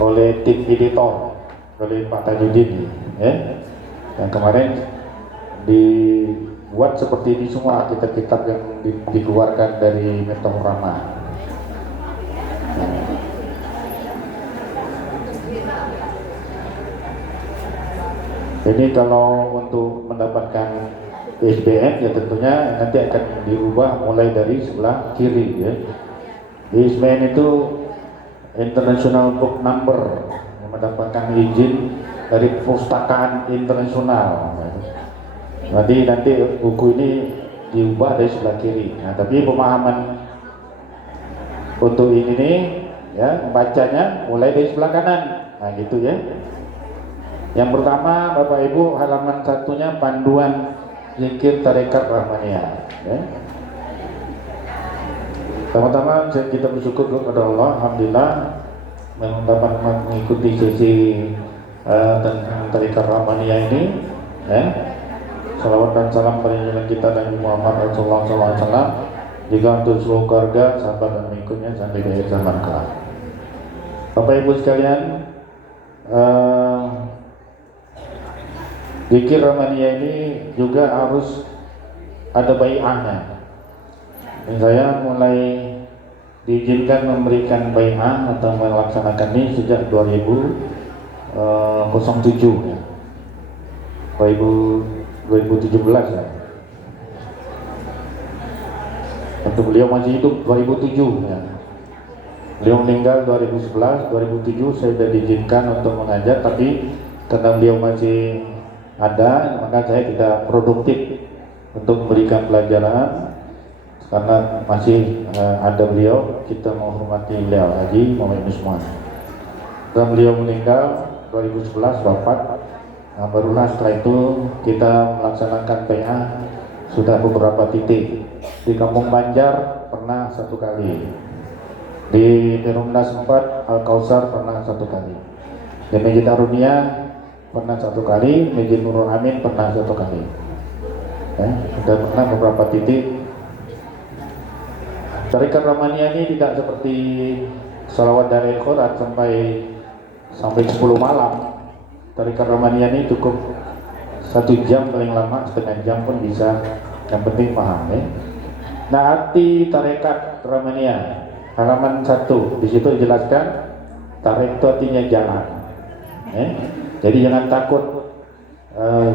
oleh tim editor, oleh Pak Tajudin, ya. Yang kemarin dibuat seperti ini semua kitab-kitab yang dikeluarkan dari Miftahul Rahmah. Jadi kalau untuk mendapatkan ISBN ya tentunya nanti akan dirubah mulai dari sebelah kiri, ya. ISBN itu International Book Number, yang mendapatkan izin dari perpustakaan internasional. Jadi nanti buku ini diubah dari sebelah kiri. Nah, tapi pemahaman untuk ini nih, ya, bacanya mulai dari sebelah kanan. Nah, gitu ya. Yang pertama, Bapak Ibu, halaman satunya panduan zikir tarekat Rahmaniyah. Ya. Pertama-tama kita bersyukur kepada Allah, alhamdulillah dapat mengikuti sesi tentang tarekat Rahmaniyah ini. Ya. Salawat dan salam pada junjungan kita Nabi Muhammad SAW, juga untuk seluruh keluarga, sahabat dan pengikutnya sampai di akhir zaman kelak. Bapak Ibu sekalian, zikir Rahmaniyah ini juga harus ada bai'ahnya. Saya mulai diizinkan memberikan bai'ah atau melaksanakan ini sejak 2007 ya. 2017 ya. Untuk beliau masih hidup 2007 ya. Beliau meninggal 2011, 2007 saya sudah diizinkan untuk mengajar, tapi karena beliau masih ada, maka saya tidak produktif untuk memberikan pelajaran karena masih ada beliau. Kita menghormati beliau, Haji Muhammad Usman. Dan beliau meninggal 2011 wafat. Nah, barulah setelah itu kita melaksanakan PA sudah beberapa titik. Di Kampung Banjar pernah 1 kali, di Terumnas 4 Al-Kausar pernah 1 kali, di Masjid Arunia pernah 1 kali, Masjid Nurul Amin pernah 1 kali. Sudah pernah beberapa titik. Tarekat Rahmaniyah ini tidak seperti salawat dari Al-Quran sampai 10 malam. Tarekat Rahmaniyah ini cukup 1 jam paling lama, setengah jam pun bisa, yang penting paham ya. Nah, arti tarekat Rahmaniyah halaman 1 di situ dijelaskan tarekat itu artinya jalan. Jadi jangan takut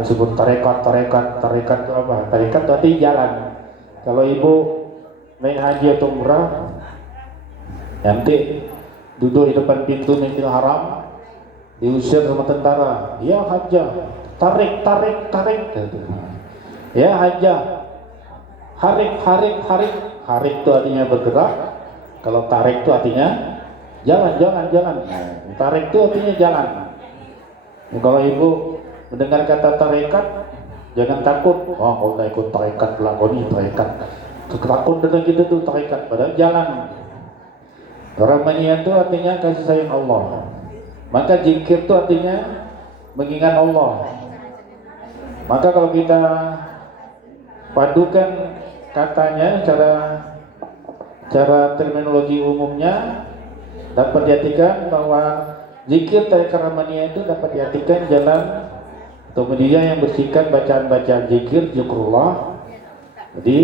sebut tarekat itu apa? Tarekat itu artinya jalan. Kalau ibu naik haji atau umrah, nanti duduk di depan pintu Masjidil Haram, diusir sama tentara, ya hajah, tarik, ya hajah, harik itu artinya bergerak, kalau tarik itu artinya jalan. Tarik itu artinya jalan. Kalau ibu mendengar kata tarekat, jangan takut, oh kalau ikut tarekat pelakoni tarekat, takut dengan gitu tuh tarekat, padahal jalan. Rahmaniyah itu artinya kasih sayang Allah. Maka zikir itu artinya mengingat Allah. Maka kalau kita padukan katanya cara terminologi umumnya, dapat diartikan bahwa zikir tarekat Rahmaniyah itu dapat diartikan jalan atau media yang bersihkan bacaan-bacaan zikrullah. Jadi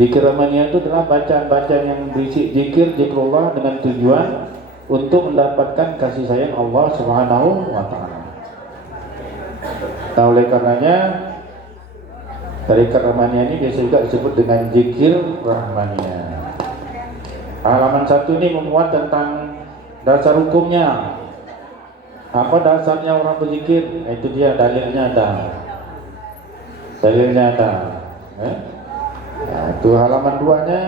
zikir Rahmaniyah itu adalah bacaan-bacaan yang berisi zikrullah dengan tujuan untuk mendapatkan kasih sayang Allah Subhanahu wa Ta'ala. Nah, oleh karenanya tarekat Rahmaniyah ini biasa juga disebut dengan zikir Rahmaniyah. Halaman 1 ini memuat tentang dasar hukumnya. Apa dasarnya orang berzikir? Itu dia dalilnya ada. Nah, itu halaman 2-nya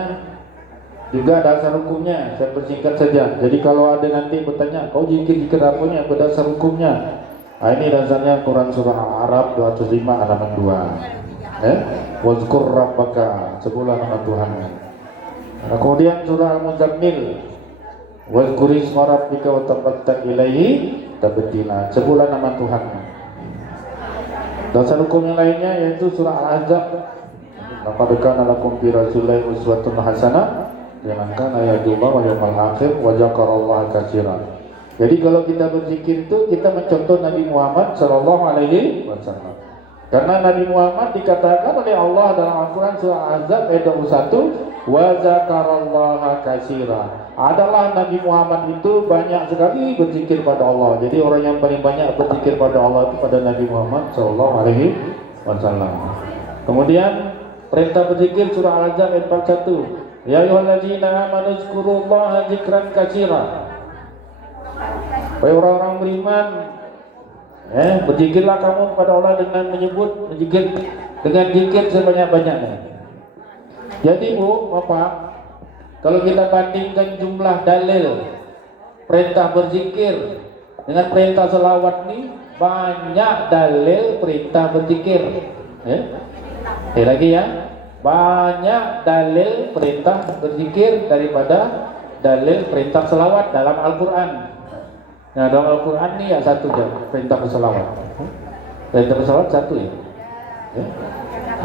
juga dasar hukumnya, saya persingkat saja. Jadi kalau ada nanti bertanya, kau zikir apa nya, apa dasar hukumnya? Nah, ini dasarnya Quran surah Al-A'raf 205 halaman 2. Wazkur rabbaka, sebutlah nama Tuhan. Nah, kemudian surah Al-Muzammil, wazkuri isma rabbika wa tabattal ilaihi tabtila, sebutlah nama Tuhan. Dasar hukum yang lainnya yaitu surah Al-Ahzab, laqad kana lakum fi rasulillahi uswatun hasanah liman kana yarjullah wal yawmal akhir wa dzakarallaha katsiran. Jadi kalau kita berzikir itu kita mencontoh Nabi Muhammad Shallallahu Alaihi Wasallam. Karena Nabi Muhammad dikatakan oleh Allah dalam Al-Quran surah Ahzab ayat 21, wa zakarallaha katsira. Adalah Nabi Muhammad itu banyak sekali berzikir pada Allah. Jadi orang yang paling banyak berzikir pada Allah itu pada Nabi Muhammad Shallallahu Alaihi Wasallam. Kemudian perintah berzikir surah Al-Ahzab ayat 41, ya ayyuhalladzina amanu dzkurullaha dzikran katsira. Wahai orang-orang beriman, berzikirlah kamu kepada Allah dengan menyebut berzikir dengan zikir sebanyak-banyaknya. Jadi Bu, Bapak, kalau kita bandingkan jumlah dalil perintah berzikir dengan perintah selawat ini, banyak dalil perintah berzikir. Lagi ya, banyak dalil perintah berzikir daripada dalil perintah selawat dalam Al-Quran. Nah, dalam Al-Quran ini ya satu ya, perintah berselawat. Perintah berselawat satu ya.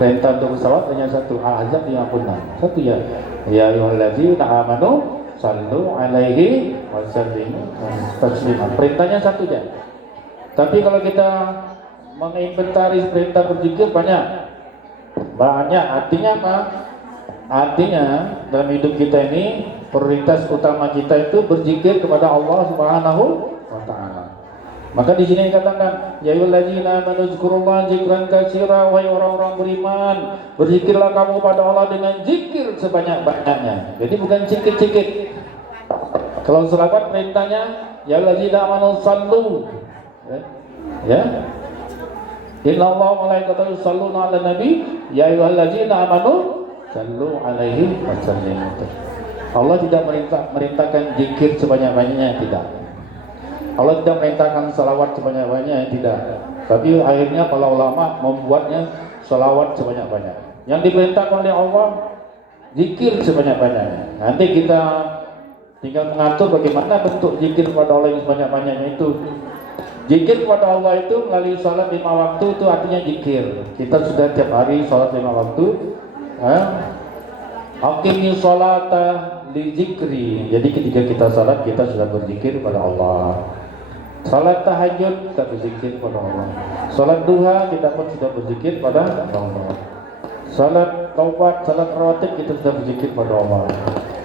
Perintah untuk berselawat hanya satu. Al-Ahzab 56. Satu ya. Ya ayyuhalladzina amanu sallu alaihi wasallimu taslima. Perintahnya satu ya. Tapi kalau kita menginventaris perintah berzikir banyak. Banyak. Artinya apa? Artinya dalam hidup kita ini prioritas utama kita itu berzikir kepada Allah Subhanahu wa ta'ala. Maka di sini dikatakan, ya ayyuhalladzina amanu dzkurullaha dzikran katsira, wahai orang-orang beriman, berzikirlah kamu pada Allah dengan zikir sebanyak-banyaknya. Jadi bukan sikit-sikit. Kalau selawat perintahnya, ya ayyuhalladzina amanu sallu. Ya. Innallaha wa malaikatahu yusholluna 'alan nabi, ya ayyuhalladzina amanu sallu alaihi wasallimu. Allah tidak merintahkan zikir sebanyak-banyaknya, tidak. Allah tidak merintahkan salawat sebanyak-banyaknya, tidak. Tapi akhirnya para ulama membuatnya salawat sebanyak-banyak. Yang diperintahkan oleh Allah zikir sebanyak-banyaknya. Nanti kita tinggal mengatur bagaimana bentuk zikir kepada Allah yang sebanyak-banyaknya itu. Zikir kepada Allah itu melalui salat 5 waktu itu artinya zikir. Kita sudah tiap hari salat 5 waktu. Aqimi sholata li zikri. Jadi ketika kita salat kita sudah berzikir kepada Allah. Salat tahajud kita berzikir kepada Allah. Salat duha kita pun sudah berzikir kepada Allah. Salat taubat, salat rawatib kita sudah berzikir kepada Allah.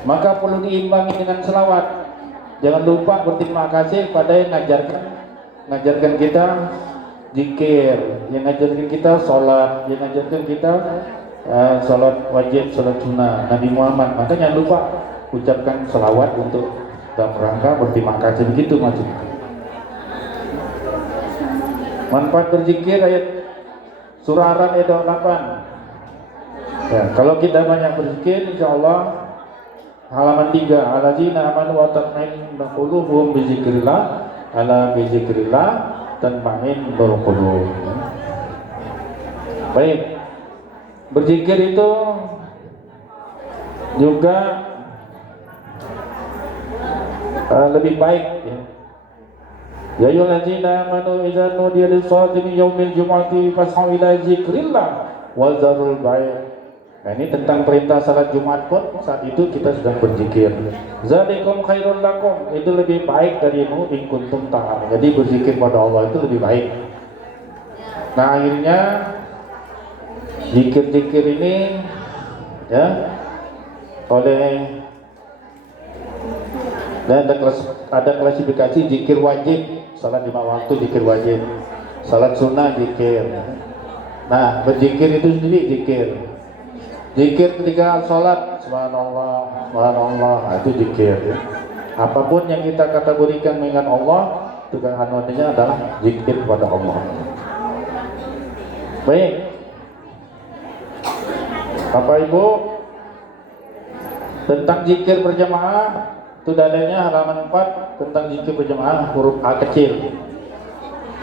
Maka perlu diimbangi dengan selawat. Jangan lupa berterima kasih pada yang ngajarkan kita zikir, yang ngajarkan kita salat, yang ngajarkan kita salat wajib, salat sunnah Nabi Muhammad. Maka jangan lupa ucapkan selawat untuk dalam rangka berterima kasih, begitu maksudnya. Manfaat berzikir ayat surah Ar-Ra'd ayat 8. Ya, kalau kita banyak berzikir, insyaallah halaman 3, alladzina amanu wa tatma'innu qulubuhum bi dzikrillah, ala bi dzikrillah tatma'innul qulub. Baik. Berzikir itu juga lebih baik ya. Ya ayyuhalladzina amanu idza nudiya lis-salati min yaumil jumu'ati fas'au ila dzikrillah wa dzarul bai'. Nah, ini tentang perintah salat Jumat pun saat itu kita sedang berzikir. Zalikum khairul lakum, itu lebih baik darimu in kuntum ta'lamun. Jadi berzikir pada Allah itu lebih baik. Nah, akhirnya zikir-zikir ini ya oleh dan ada klasifikasi zikir wajib, salat 5 waktu zikir wajib, salat sunnah zikir. Nah, berzikir itu sendiri zikir. Zikir ketika salat subhanallah, subhanallah, itu zikir ya. Apapun yang kita kategorikan mengingat Allah, itu kan artinya adalah zikir kepada Allah. Baik. Bapak Ibu, tentang zikir berjamaah itu dalilnya halaman 4 tentang zikir berjamaah huruf A kecil.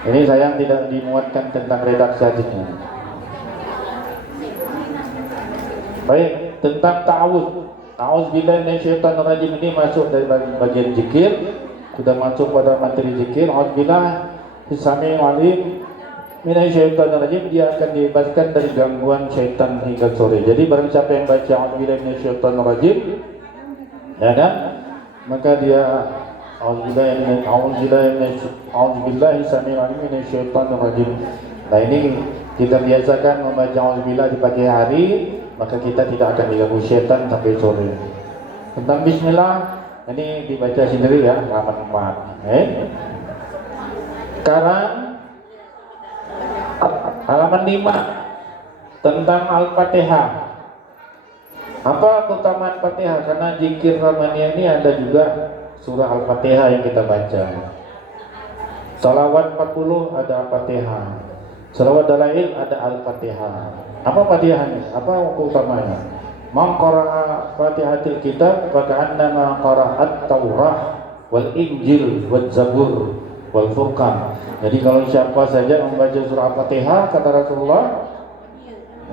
Ini sayang tidak dimuatkan tentang redaksi hadisnya. Baik, tentang ta'awudz. A'udzubillahi minasyaitonir rajim ini masuk dari bagian zikir, sudah masuk pada materi zikir. A'udzubillahi bismillahir rahmanir minasyaitonir rajim, dia akan dibebaskan dari gangguan syaitan hingga sore. Jadi barang siapa yang baca a'udzubillahi minasyaitonir rajim, ya kan? Maka dia Auzubillahi samil alim minasyaitonir rajim. Nah ini kita biasakan membaca auzubillah di pagi hari, maka kita tidak akan diganggu syaitan sampai sore. Tentang bismillah ini dibaca sendiri ya, halaman 4. Sekarang halaman 5 tentang Al-Fatihah. Apa keutamaan Fatihah? Karena zikir Rahmaniyah ini ada juga surah Al-Fatihah yang kita baca. Salawat 40 ada Al-Fatihah. Salawat dalail ada Al-Fatihah. Apa Fatihahnya? Apa keutamanya? Man qara'a Fatihatil Kitab faka'annama qara'at Taurah wal Injil wal Zabur wal Furqan. Jadi kalau siapa saja membaca surah Al-Fatihah, kata Rasulullah,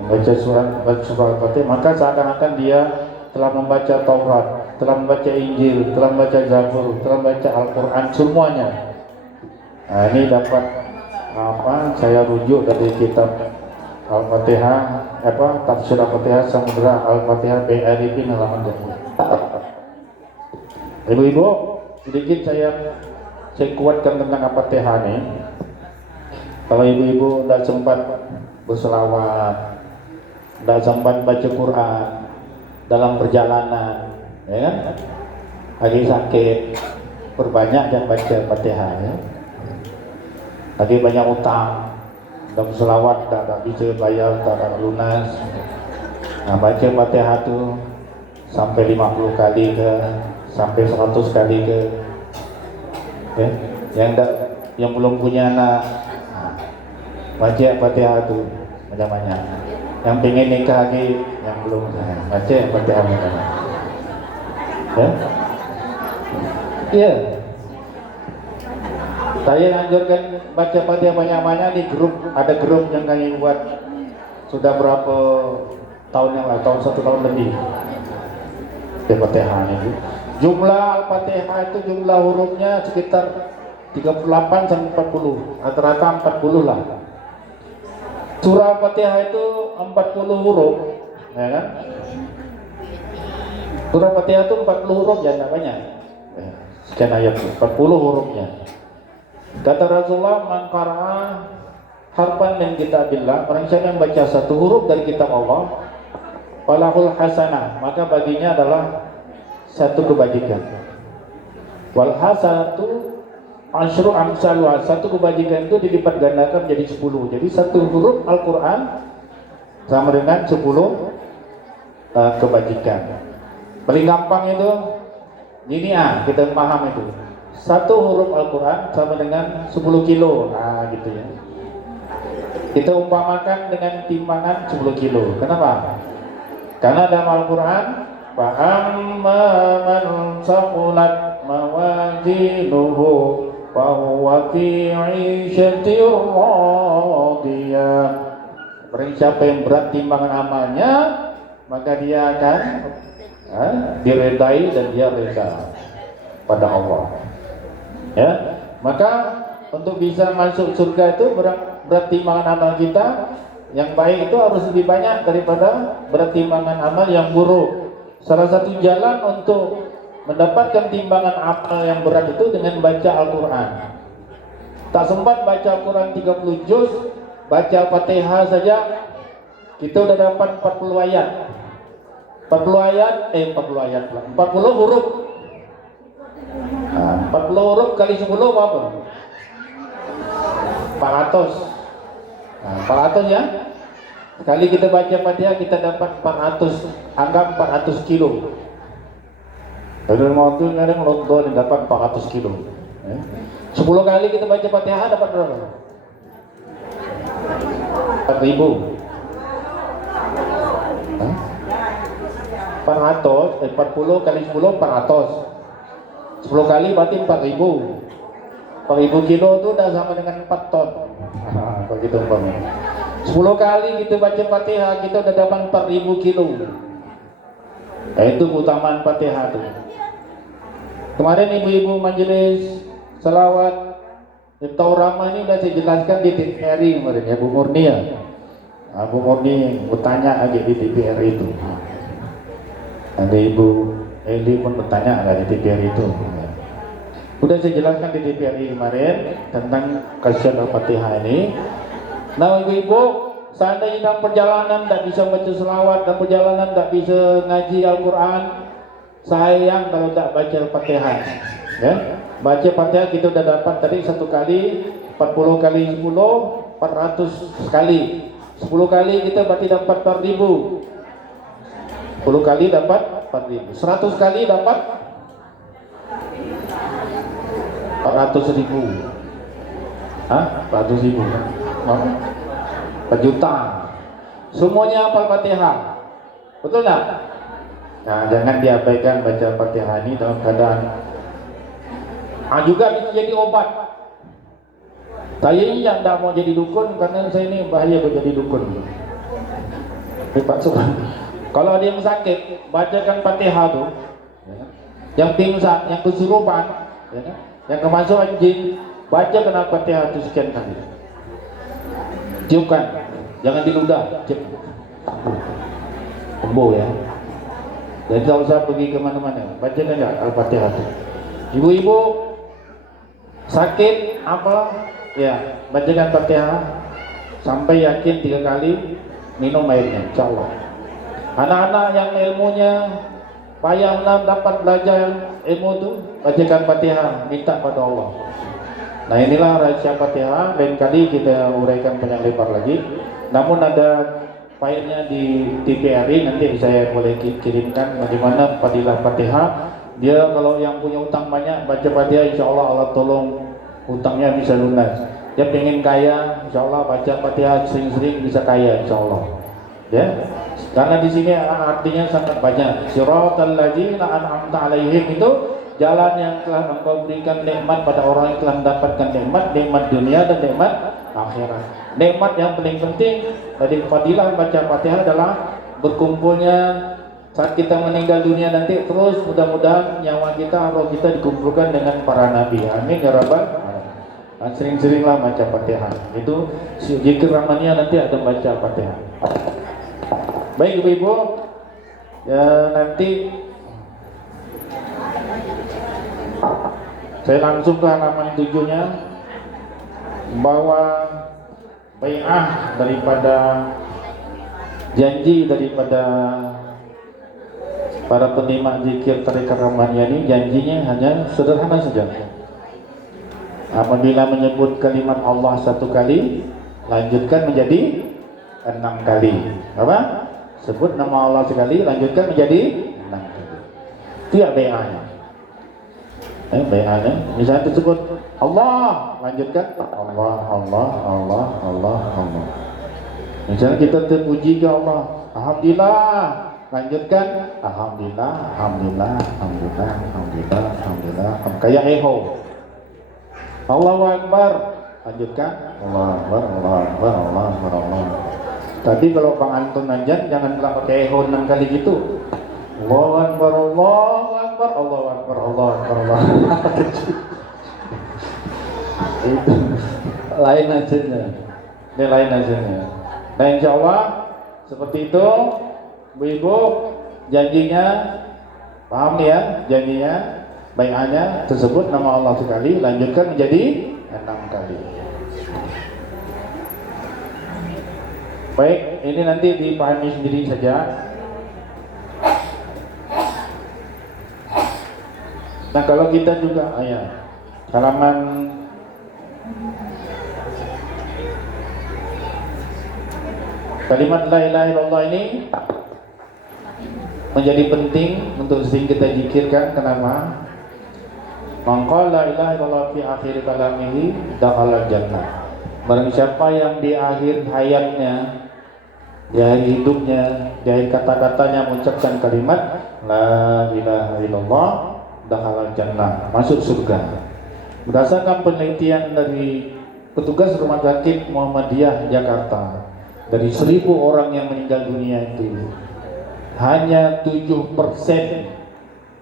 membaca surah Al-Fatihah, maka seakan-akan dia telah membaca Taurat, telah membaca Injil, telah membaca Zabur, telah membaca Al-Quran semuanya. Nah, ini dapat saya rujuk dari kitab Al-Fatihah, tafsir Al-Fatihah Samudra Al-Fatihah B.A.R.I.P. halaman 20. Ibu-ibu, sedikit saya kuatkan tentang Al-Fatihah nih. Kalau ibu-ibu tidak sempat berselawat, tidak sempat baca Quran dalam perjalanan, ya kan? Lagi sakit, perbanyak dan baca Fatihah, ya. Lagi banyak utang, dalam selawat tak bisa bayar, tak lunas. Nah, baca Fatihah tu sampai 50 kali ke, sampai 100 kali ke. Ya, yang belum punya anak, baca Fatihah tu banyak-banyak. Yang pengen nikah lagi, yang belum, baca Fatihah banyak-banyak. Ya, iya. Saya anjurkan baca Fatihah banyak-banyak di grup. Ada grup yang kami buat sudah berapa tahun yang lalu, tahun 1 tahun lebih. Fatihah itu. Jumlah Al-Fatihah itu jumlah hurufnya sekitar 38 sampai 40. Rata-rata 40 lah. Surah Al-Fatihah itu 40 huruf, ya kan? Surah Al-Fatihah itu 40 huruf, ya enggak banyak. Sekian ayat 40 hurufnya. Kata Rasulullah, man qara'a harfan min kitabillah, orang siapa yang baca satu huruf dari kitab Allah, falahul hasanah, maka baginya adalah satu kebajikan. Wal hasanatu asyru amsaluha, satu kebajikan itu dilipat gandakan menjadi 10. Jadi satu huruf Al-Quran sama dengan 10 kebajikan. Paling gampang itu gini, kita paham itu. Satu huruf Al-Quran sama dengan 10 kilo. Nah gitu ya. Kita umpamakan dengan timbangan 10 kilo. Kenapa? Karena dalam Al-Quran, fa'amma man saqulat mawazinuhu fahuwa fi 'ishatin radiyah. Barang siapa yang berat timbangan amalnya, maka dia akan diredai dan dia reda pada Allah. Ya, maka untuk bisa masuk surga itu berat timbangan amal kita yang baik itu harus lebih banyak daripada berat timbangan amal yang buruk. Salah satu jalan untuk mendapatkan timbangan amal yang berat itu dengan baca Al-Quran. Tak sempat baca Al-Quran 30 juz, baca Fatihah saja kita udah dapat 40 ayat. 40 huruf. 40 huruf kali 10 apa? 400. 400 ya. Sekali kita baca Fatihah kita dapat 400, anggap 400 kilo. Kalau mau tuh kadang London dapat 400 kilo. 10 kali kita baca Fatihah dapat berapa? 4.000. 40 kali 10 400. 10 kali berarti 4.000. 4.000 kilo itu udah sama dengan 4 ton. Begitu umpamanya. 10 kali kita baca Fatihah kita udah dapat 4.000 kilo. Itu keutamaan Fatihah itu. Kemarin ibu-ibu majelis salawat Iftau Rahmah ini sudah saya jelaskan di TVRI kemarin ya, Bu Murni ya. Bu Murni bertanya aja di TVRI itu. Ada Ibu Eli pun bertanya ada di TVRI itu. Udah saya jelaskan di TVRI kemarin tentang kajian Al-Fatihah ini. Nah ibu-ibu, seandainya dalam perjalanan tidak bisa baca selawat, dalam perjalanan tidak bisa ngaji Al-Quran, sayang kalau tidak baca Al-Fatihah. Ya? Baca Fatihah kita udah dapat tadi 1 kali, 40 kali 10, 400 kali. 10 kali kita berarti dapat 4.000. 10 kali dapat 4.000. 100 kali dapat 400.000. Hah? 400.000. 4 juta. Semuanya hafal Fatihah. Betul tak? Nah, jangan diabaikan baca Fatihah ini dalam keadaan juga bisa jadi obat. Saya ini yang tidak mau jadi dukun karena saya ini bahaya kalau jadi dukun. Pak Sukan. Kalau ada yang sakit, bacakan Fatihah tuh. Ya. Yang pingsan, yang kesurupan, ya. Yang kemasukan jin, bacakan Al-Fatihah itu sekian kali. Ciumkan, jangan diludah. Tembuh ya. Jadi tak usah pergi kemana-mana. Bacakan ya Al-Fatihah itu. Ibu-ibu sakit apa? Ya, bacakan Fatihah sampai yakin 3 kali, minum airnya, insyaallah. Anak-anak yang ilmunya payah dapat belajar ilmu itu, bacakan Fatihah, minta pada Allah. Nah inilah rahasia Fatihah. Lain kali kita uraikan panjang lebar lagi. Namun ada filenya di TVRI, nanti saya boleh kirimkan bagaimana fadilah Fatihah. Dia kalau yang punya utang banyak baca Fatihah, insya Allah Allah tolong utangnya bisa lunas. Dia pengen kaya, insya Allah baca Fatihah sering-sering bisa kaya, insya Allah. Ya, karena di sini artinya sangat banyak. Siratal ladzina an'amta alaihim itu jalan yang telah Engkau berikan nikmat pada orang yang telah mendapatkan nikmat dunia dan nikmat akhirat. Nikmat yang paling penting dari fadilah baca Fatihah adalah berkumpulnya saat kita meninggal dunia nanti, terus mudah-mudahan nyawa kita, roh kita dikumpulkan dengan para nabi. Amin ya rabbal alamin. Sering-seringlah baca Fatihah. Itu zikir ramanya nanti ada baca Fatihah. Baik ibu-ibu, ya nanti saya langsung ke halaman 7-nya, bahwa bai'ah daripada janji daripada para penerima zikir tarekat Rahmaniyah ini, janjinya hanya sederhana saja. Apabila menyebut kalimat Allah 1 kali, lanjutkan menjadi 6 kali. Apa? Sebut nama Allah sekali, lanjutkan menjadi 6 kali. Itu ya bai'ahnya. Bai'ahnya, misalnya tersebut Allah, lanjutkan Allah, Allah, Allah, Allah, Allah. Misalnya kita terpuji ke Allah, Alhamdulillah, lanjutkan Alhamdulillah, Alhamdulillah, Alhamdulillah, Alhamdulillah, Alhamdulillah. Kayak eho. Allahu Akbar, lanjutkan Allahu Akbar, Allahu Akbar, Allahu Akbar, Allah. Tadi kalau Bang Anton Nanjan jangan bilang pakai eho 6 kali gitu. Allahu Akbar, Allahu Akbar, Allahu Akbar, Allahu Akbar, Allahu Akbar. Itu lain aja. Ini lain aja. Nah insya Allah seperti itu, ibu-ibu, janjinya paham nih ya, janjinya bai'ahnya tersebut nama Allah sekali, lanjutkan menjadi 6 kali. Baik, ini nanti dipahami sendiri saja. Nah kalau kita juga halaman kalimat la ilaha illallah ini menjadi penting untuk sering kita zikirkan. Kenapa? Maka la ilaha illallah fi akhir kalamihi dakhala jannah. Barang siapa yang di akhir hayatnya, di akhir hidupnya, di akhir kata-katanya mengucapkan kalimat la ilaha illallah dakhala jannah, masuk surga. Berdasarkan penelitian dari petugas rumah sakit Muhammadiyah Jakarta, dari 1.000 orang yang meninggal dunia itu hanya 7%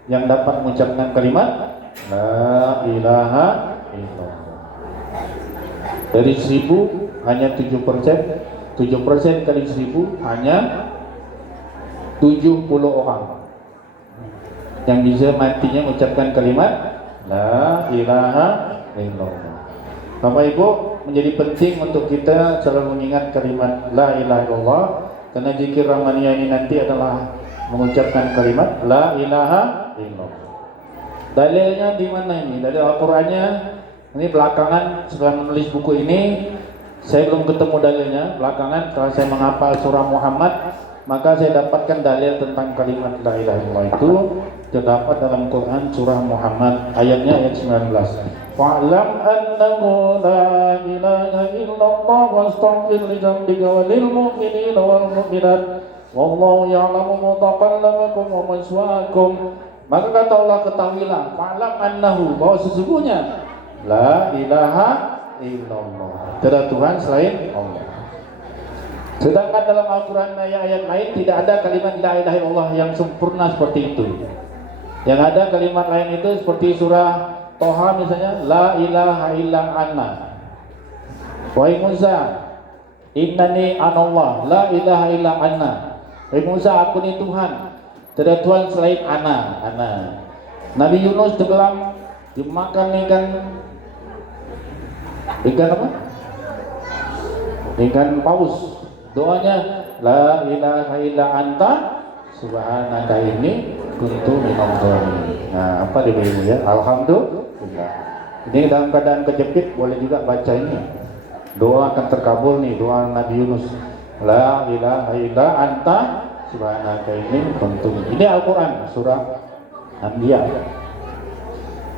yang dapat mengucapkan kalimat la ilaha illallah. Dari 1.000 hanya 7%, 7% kali 1.000 hanya 70 orang yang bisa matinya mengucapkan kalimat La ilaha illallah. Bapak Ibu, menjadi penting untuk kita selalu mengingat kalimat La ilaha illallah, karena zikir Rahmaniyah ini nanti adalah mengucapkan kalimat La ilaha illallah. Dalilnya di mana ini? Dalil Al-Qur'annya ini belakangan setelah menulis buku ini saya belum ketemu dalilnya. Belakangan setelah saya menghafal surah Muhammad, maka saya dapatkan dalil tentang kalimat La ilaha illallah itu terdapat dalam Quran surah Muhammad ayatnya ayat 19. Fa'lam annahu la ilaha illallah wastaghfir li dzambika wa lil mu'minina wal mu'minat wallahu ya'lamu mutaqallabakum wa maswaakum. Maka kata Allah, ketahuilah, fa'lam annahu, bahwa sesungguhnya la ilaha illallah, tiada Tuhan selain Allah. Sedangkan dalam Al-Quran ayat-ayat lain tidak ada kalimat la ilaha illallah yang sempurna seperti itu. Yang ada kalimat lain itu seperti surah Toha misalnya, la ilaha illa anna. Wahai Musa, innani anallah, la ilaha illa anna. Wahai Musa, aku ni Tuhan, tidak Tuhan selain ana. Nabi Yunus tenggelam dimakan ikan apa? Ikan paus. Doanya la ilaha illa anta subhanaka inni kuntu minadh dhalimin. Nah, apa dia Ibu ya? Alhamdulillah. Ini dalam keadaan kejepit boleh juga baca ini. Doa akan terkabul nih, doa Nabi Yunus. La ilaha illa anta subhanaka inni kuntu. Ini Al-Qur'an surah Anbiya.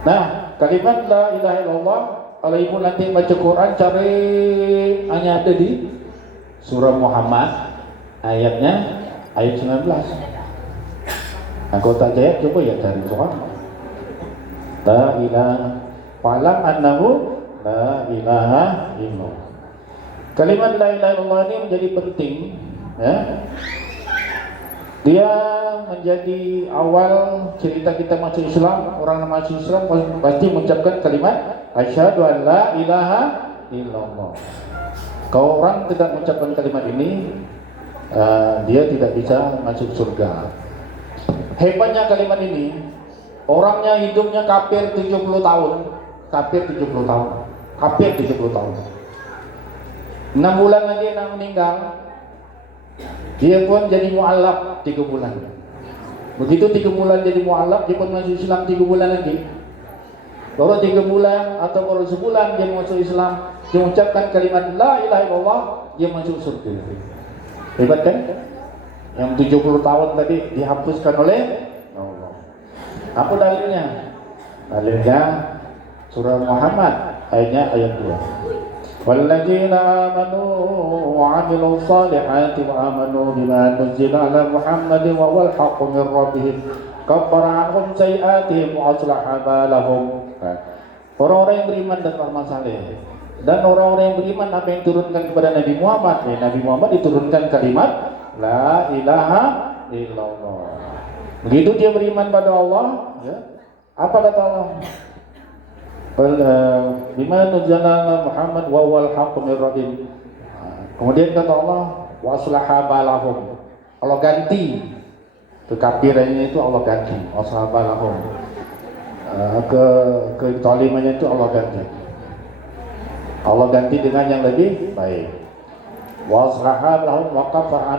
Nah, kalimat la ilaha illallah, kalau Ibu nanti baca Quran cari hanya ada di surah Muhammad ayatnya ayat 19. Nah, kalau tak jaya coba ya cari surah la ilaha fa'lam annahu la ilaha illallah. Kalimat la ilaha illallah ini menjadi penting ya. Dia menjadi awal cerita kita masuk Islam. Orang masuk Islam pasti mengucapkan kalimat asyhadu an la ilaha illallah. Kalau orang tidak mengucapkan kalimat ini, dia tidak bisa masuk surga. Hebatnya kalimat ini, orangnya hidupnya kafir 70 tahun. Kafir 70 tahun. 6 bulan lagi nak meninggal. Dia pun jadi mu'allaf 3 bulan. Begitu 3 bulan jadi mu'allaf, dia pun masuk Islam 3 bulan lagi. Baru 3 bulan atau baru sebulan dia masuk Islam, dia mengucapkan kalimat la ilaha illallah, dia masuk surga. Hebat kan? Yang 70 tahun tadi dihapuskan oleh Allah. Apa dalilnya? Dalilnya surah Muhammad ayatnya ayat 2. Walladzina amanu wa 'amilus salihati wa amanu bima nuzila ala Muhammadin wa wal haqqu min rabbihim kaffara 'anhum sayi'atihim wa aslaha balahum. Orang-orang yang beriman dan beramal saleh, dan orang-orang yang beriman apa yang diturunkan kepada Nabi Muhammad. Nabi Muhammad diturunkan kalimat la ilaha illallah. Begitu dia beriman pada Allah, ya. Apa kata Allah? Bima nuzala Muhammad wa wal haqqu min rabbihim. Kemudian kata Allah wa aslaha balahum. Allah ganti kekafirannya itu, Allah ganti aslaha balahum. Kezalimannya itu Allah ganti. Allah ganti dengan yang lebih baik. Wa aslaha lahum wa kaffara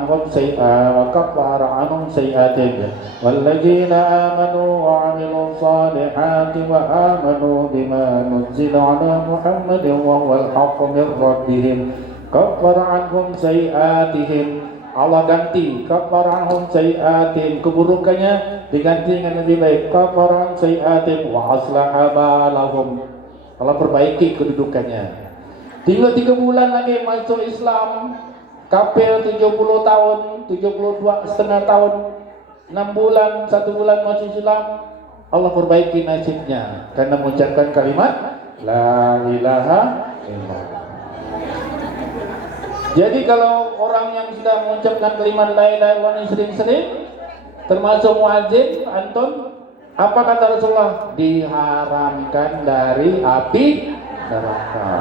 anhum sayi'atihim walladzina amanu wa 'amilus salihati wa amanu bima nuzila 'ala Muhammadin wa huwal haqqu min rabbihim kaffara anhum sayi'atihim. Allah ganti kaffara anhum sayi'atihim, keburukannya diganti dengan lebih baik. Kaffara anhum sayi'atihim wa aslaha balahum, Allah perbaiki kedudukannya. Tinggal 3 bulan lagi masuk Islam, kafir 70 tahun, 72,5 tahun, 6 bulan, 1 bulan masuk Islam, Allah perbaiki nasibnya karena mengucapkan kalimat la ilaha illallah. Jadi kalau orang yang sudah mengucapkan kalimat la ilaha illallah ini sering-sering, termasuk muadzin antum, apa kata Rasulullah? Diharamkan dari api neraka.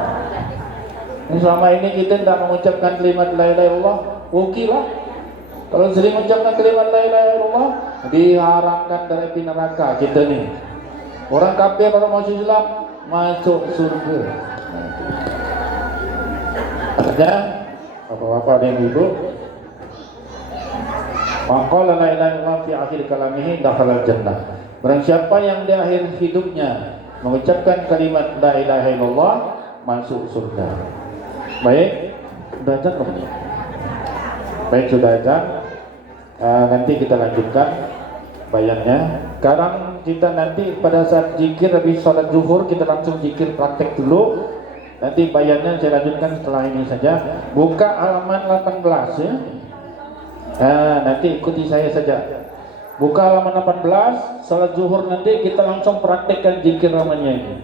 Ini selama ini kita tidak mengucapkan kalimat la ilaha illallah, lah. Kalau sering mengucapkan kalimat la ilaha illallah, diharamkan dari api neraka kita nih. Orang kafir, orang masuk Islam masuk surga. Ada bapak-bapak dan ibu, maqala la ilaha illallah fi akhir kalamihi dakhala jannah. Barang siapa yang di akhir hidupnya mengucapkan kalimat la ilaha illallah, masuk surga. Baik, sudah azan belum? Baik, sudah azan. Nanti kita lanjutkan bayannya. Sekarang kita nanti pada saat zikir habis sholat zuhur kita langsung zikir praktek dulu. Nanti bayannya saya lanjutkan setelah ini saja. Buka halaman 18 ya. Nanti ikuti saya saja. Buka halaman 18, sholat zuhur nanti kita langsung praktekkan zikir namanya ini.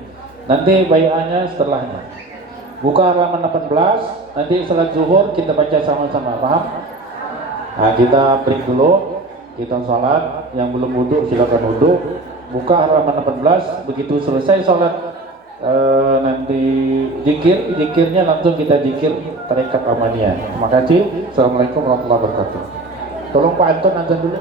Nanti bayannya setelahnya. Buka halaman 18, nanti sholat zuhur kita baca sama-sama, paham? Kita break dulu, kita sholat. Yang belum wudhu silakan wudhu. Buka halaman 18, begitu selesai sholat nanti zikirnya langsung kita zikir tarekat amaniyah. Terima kasih. Assalamualaikum warahmatullahi wabarakatuh. Tolong Pak Anton azan dulu.